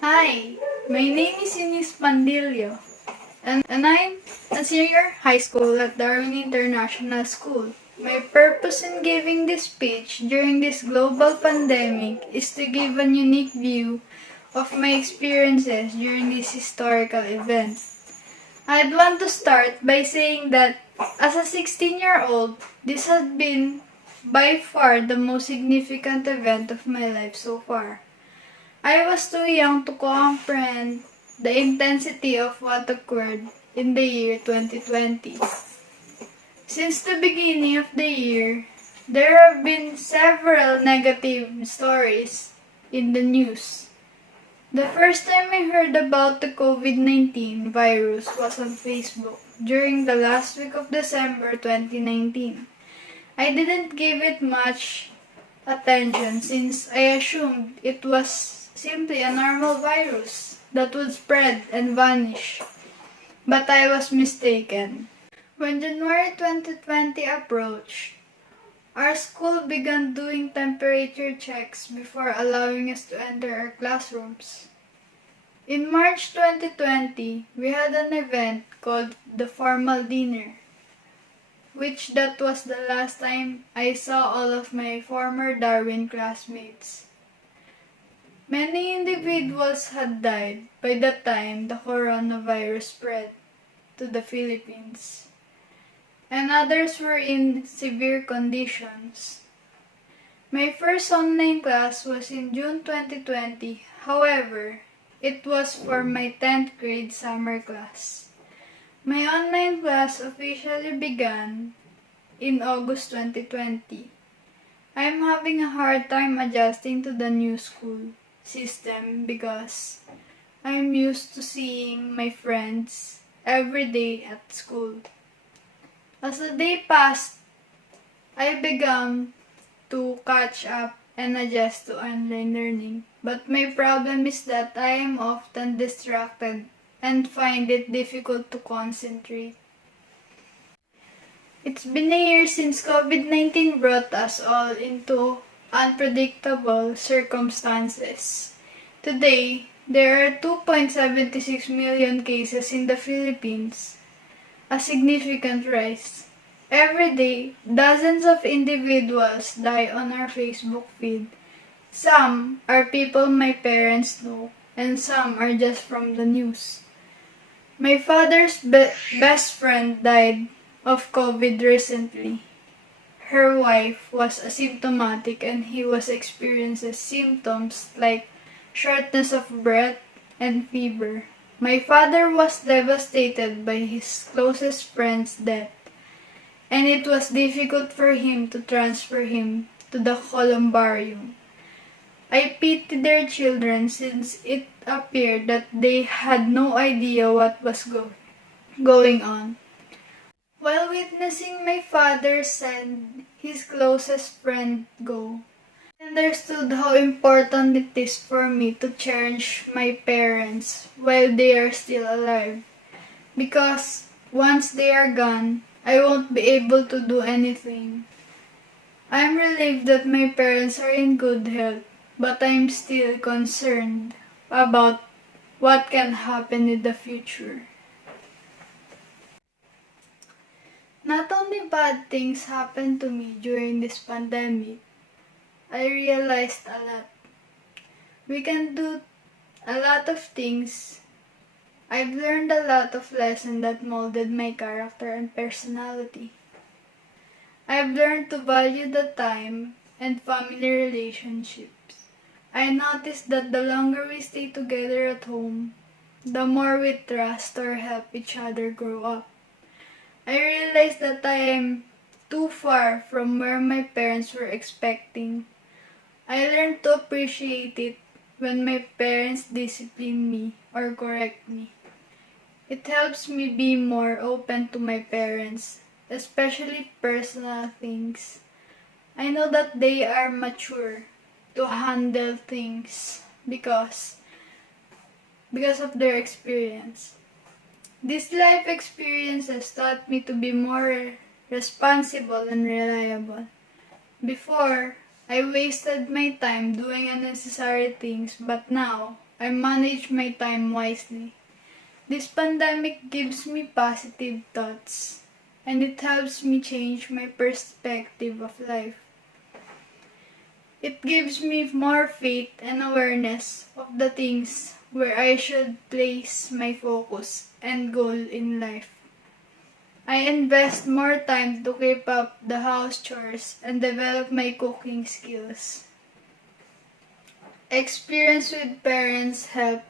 Hi, my name is Eunice Pandilio, and I'm a senior high school at Darwin International School. My purpose in giving this speech during this global pandemic is to give a unique view of my experiences during this historical event. I'd want to start by saying that as a 16-year-old, this has been by far the most significant event of my life so far. I was too young to comprehend the intensity of what occurred in the year 2020. Since the beginning of the year, there have been several negative stories in the news. The first time I heard about the COVID-19 virus was on Facebook during the last week of December 2019. I didn't give it much attention since I assumed it was simply a normal virus that would spread and vanish. But I was mistaken. When January 2020 approached, our school began doing temperature checks before allowing us to enter our classrooms. In March 2020, we had an event called the Formal Dinner, which that was the last time I saw all of my former Darwin classmates. Many individuals had died by the time the coronavirus spread to the Philippines, and others were in severe conditions. My first online class was in June 2020, however, it was for my 10th grade summer class. My online class officially began in August 2020. I am having a hard time adjusting to the new school system because I'm used to seeing my friends every day at school. As the day passed, I began to catch up and adjust to online learning. But my problem is that I am often distracted and find it difficult to concentrate. It's been a year since COVID-19 brought us all into unpredictable circumstances. Today, there are 2.76 million cases in the Philippines, a significant rise. Every day, dozens of individuals die on our Facebook feed. Some are people my parents know, and some are just from the news. My father's best friend died of COVID recently. Her wife was asymptomatic and he was experiencing symptoms like shortness of breath and fever. My father was devastated by his closest friend's death, and it was difficult for him to transfer him to the columbarium. I pitied their children since it appeared that they had no idea what was going on. While witnessing my father send his closest friend go, I understood how important it is for me to cherish my parents while they are still alive. Because once they are gone, I won't be able to do anything. I am relieved that my parents are in good health, but I am still concerned about what can happen in the future. Not only bad things happened to me during this pandemic, I realized a lot. We can do a lot of things. I've learned a lot of lessons that molded my character and personality. I've learned to value the time and family relationships. I noticed that the longer we stay together at home, the more we trust or help each other grow up. I realized that I am too far from where my parents were expecting. I learned to appreciate it when my parents discipline me or correct me. It helps me be more open to my parents, especially personal things. I know that they are mature to handle things because of their experience. These life experiences taught me to be more responsible and reliable. Before, I wasted my time doing unnecessary things, but now, I manage my time wisely. This pandemic gives me positive thoughts, and it helps me change my perspective of life. It gives me more faith and awareness of the things where I should place my focus and goal in life. I invest more time to keep up the house chores and develop my cooking skills. Experience with parents help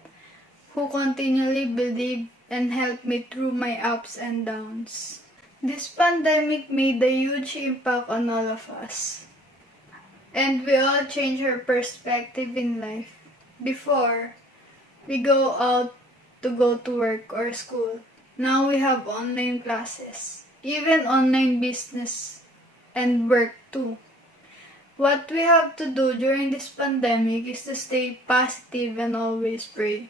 who continually believe and help me through my ups and downs. This pandemic made a huge impact on all of us. And we all change our perspective in life. Before, we go out to go to work or school. Now we have online classes, even online business and work too. What we have to do during this pandemic is to stay positive and always pray.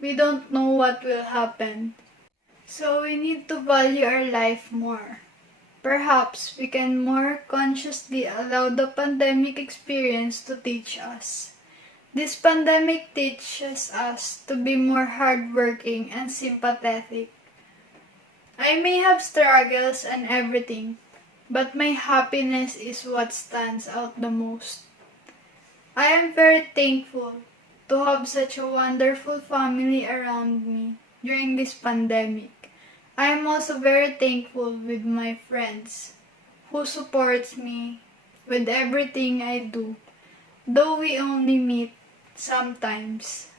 We don't know what will happen, so we need to value our life more. Perhaps we can more consciously allow the pandemic experience to teach us. This pandemic teaches us to be more hardworking and sympathetic. I may have struggles and everything, but my happiness is what stands out the most. I am very thankful to have such a wonderful family around me during this pandemic. I am also very thankful with my friends who supports me with everything I do, though we only meet sometimes.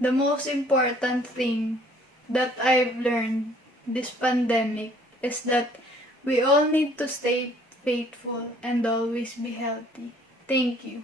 The most important thing that I've learned this pandemic is that we all need to stay faithful and always be healthy. Thank you.